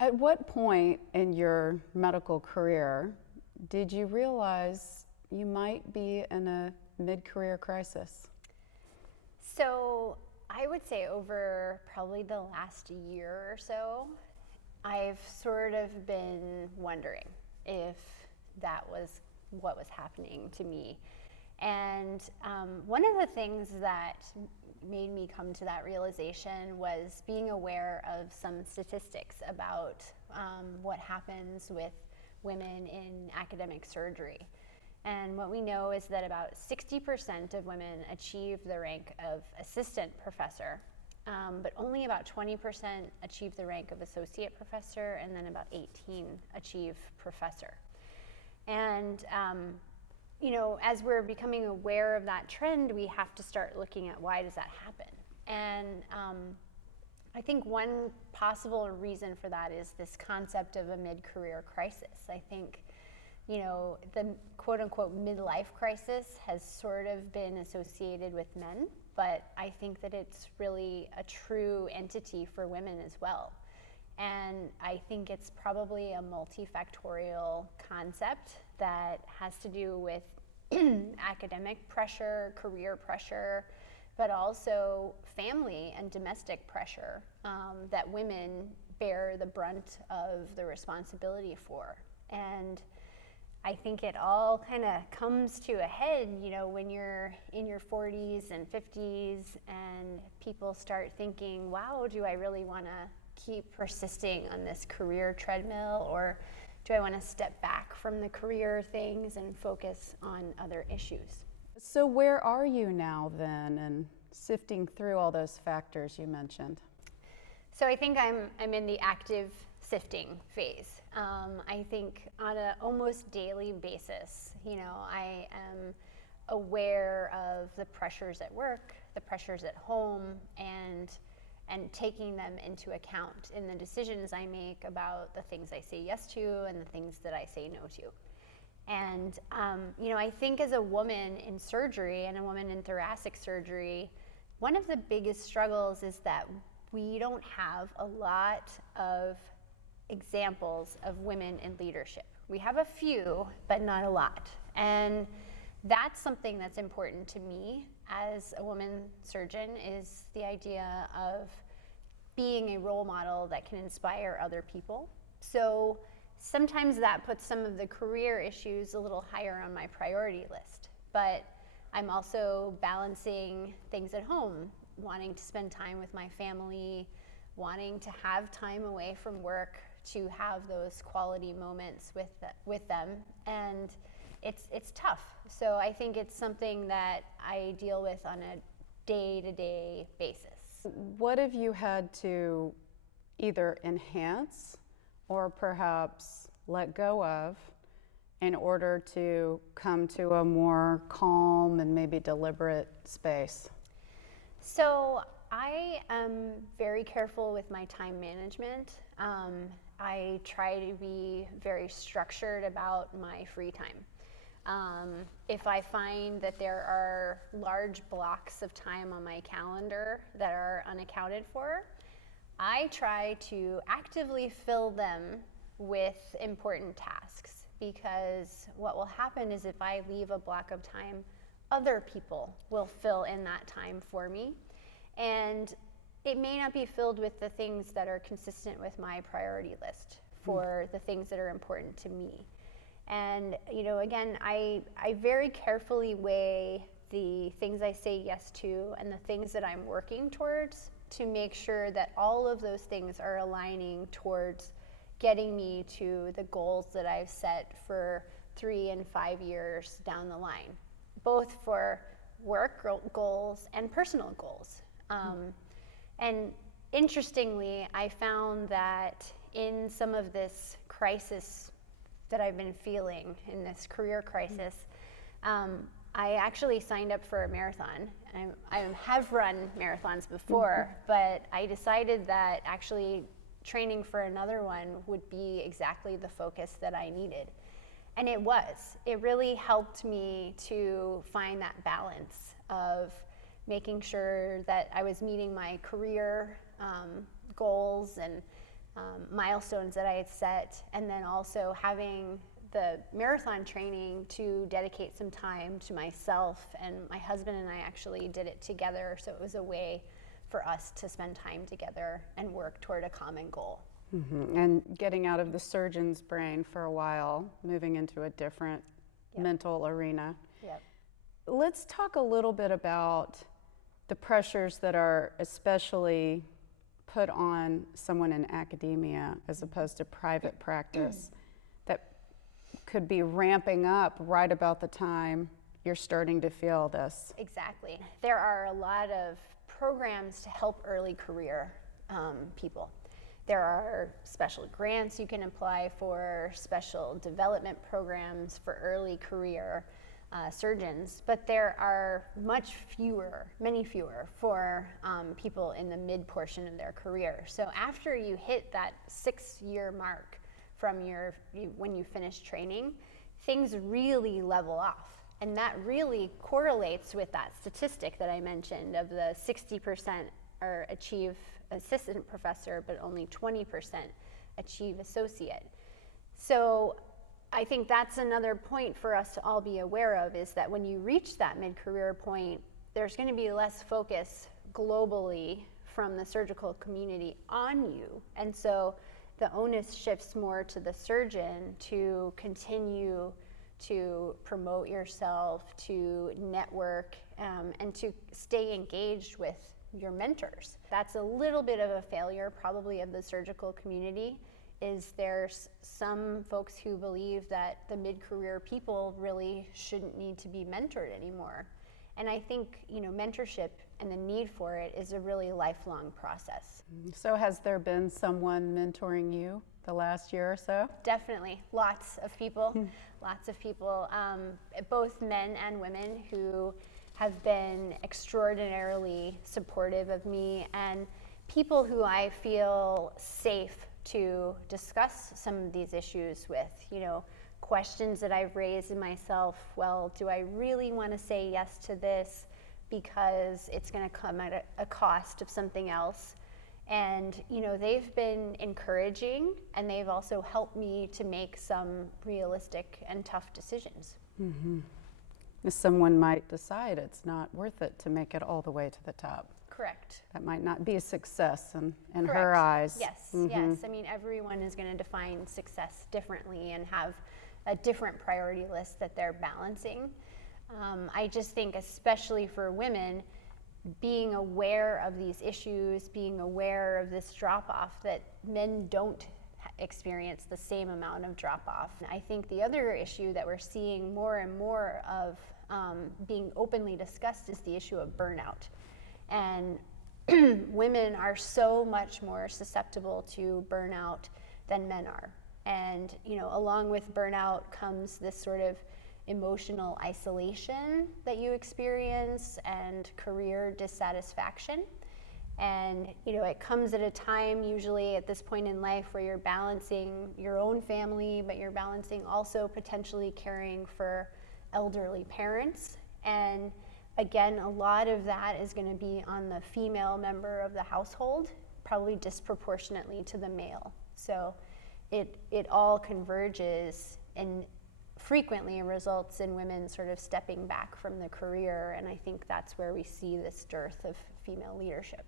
At what point in your medical career did you realize you might be in a mid-career crisis? So I would say over probably the last year or so, I've sort of been wondering if that was what was happening to me. And one of the things that made me come to that realization was being aware of some statistics about what happens with women in academic surgery. And what we know is that about 60% of women achieve the rank of assistant professor, but only about 20% achieve the rank of associate professor, and then about 18 achieve professor. And as we're becoming aware of that trend, we have to start looking at why does that happen. And I think one possible reason for that is this concept of a mid-career crisis. I think the quote-unquote midlife crisis has sort of been associated with men, but I think that it's really a true entity for women as well. And I think it's probably a multifactorial concept that has to do with academic pressure, career pressure, but also family and domestic pressure that women bear the brunt of the responsibility for. And I think it all kind of comes to a head, when you're in your 40s and 50s and people start thinking, wow, do I really want to keep persisting on this career treadmill, or do I want to step back from the career things and focus on other issues? So where are you now then, and sifting through all those factors you mentioned? So I think I'm in the active sifting phase. I think on an almost daily basis, I am aware of the pressures at work, the pressures at home, and taking them into account in the decisions I make about the things I say yes to and the things that I say no to. And I think as a woman in surgery and a woman in thoracic surgery, one of the biggest struggles is that we don't have a lot of examples of women in leadership. We have a few, but not a lot. And that's something that's important to me as a woman surgeon, is the idea of being a role model that can inspire other people. So sometimes that puts some of the career issues a little higher on my priority list. But I'm also balancing things at home, wanting to spend time with my family, wanting to have time away from work to have those quality moments with them, and it's tough. So I think it's something that I deal with on a day-to-day basis. What have you had to either enhance or perhaps let go of in order to come to a more calm and maybe deliberate space? So I am very careful with my time management. I try to be very structured about my free time. If I find that there are large blocks of time on my calendar that are unaccounted for, I try to actively fill them with important tasks, because what will happen is if I leave a block of time, other people will fill in that time for me. And it may not be filled with the things that are consistent with my priority list for the things that are important to me. And, again, I very carefully weigh the things I say yes to and the things that I'm working towards to make sure that all of those things are aligning towards getting me to the goals that I've set for 3 and 5 years down the line, both for work goals and personal goals. And interestingly, I found that in some of this crisis that I've been feeling, in this career crisis, I actually signed up for a marathon. I have run marathons before, but I decided that actually training for another one would be exactly the focus that I needed. And it was. It really helped me to find that balance of making sure that I was meeting my career goals and milestones that I had set, and then also having the marathon training to dedicate some time to myself. And my husband and I actually did it together, so it was a way for us to spend time together and work toward a common goal. And getting out of the surgeon's brain for a while, moving into a different mental arena. Yep. Let's talk a little bit about the pressures that are especially put on someone in academia as opposed to private practice that could be ramping up right about the time you're starting to feel this. Exactly. There are a lot of programs to help early career people. There are special grants you can apply for, special development programs for early career surgeons, but there are many fewer for people in the mid portion of their career. So after you hit that 6-year mark from when you finish training, things really level off. And that really correlates with that statistic that I mentioned of the 60% achieve assistant professor, but only 20% achieve associate. So I think that's another point for us to all be aware of, is that when you reach that mid-career point, there's going to be less focus globally from the surgical community on you. And so the onus shifts more to the surgeon to continue to promote yourself, to network, and to stay engaged with your mentors. That's a little bit of a failure probably of the surgical community, is there's some folks who believe that the mid-career people really shouldn't need to be mentored anymore. And I think, mentorship and the need for it is a really lifelong process. So has there been someone mentoring you the last year or so? Definitely, lots of people, both men and women who have been extraordinarily supportive of me, and people who I feel safe to discuss some of these issues with. Questions that I've raised in myself, well, do I really want to say yes to this because it's going to come at a cost of something else? And they've been encouraging, and they've also helped me to make some realistic and tough decisions. Someone might decide it's not worth it to make it all the way to the top. Correct. That might not be a success in Correct. her eyes. Yes, yes. I mean, everyone is going to define success differently and have a different priority list that they're balancing. I just think, especially for women, being aware of these issues, being aware of this drop-off, that men don't experience the same amount of drop-off. I think the other issue that we're seeing more and more of being openly discussed is the issue of burnout. And women are so much more susceptible to burnout than men are. And along with burnout comes this sort of emotional isolation that you experience and career dissatisfaction. And it comes at a time, usually at this point in life, where you're balancing your own family, but you're balancing also potentially caring for elderly parents. And again, a lot of that is going to be on the female member of the household, probably disproportionately to the male. So it all converges and frequently results in women sort of stepping back from the career, and I think that's where we see this dearth of female leadership.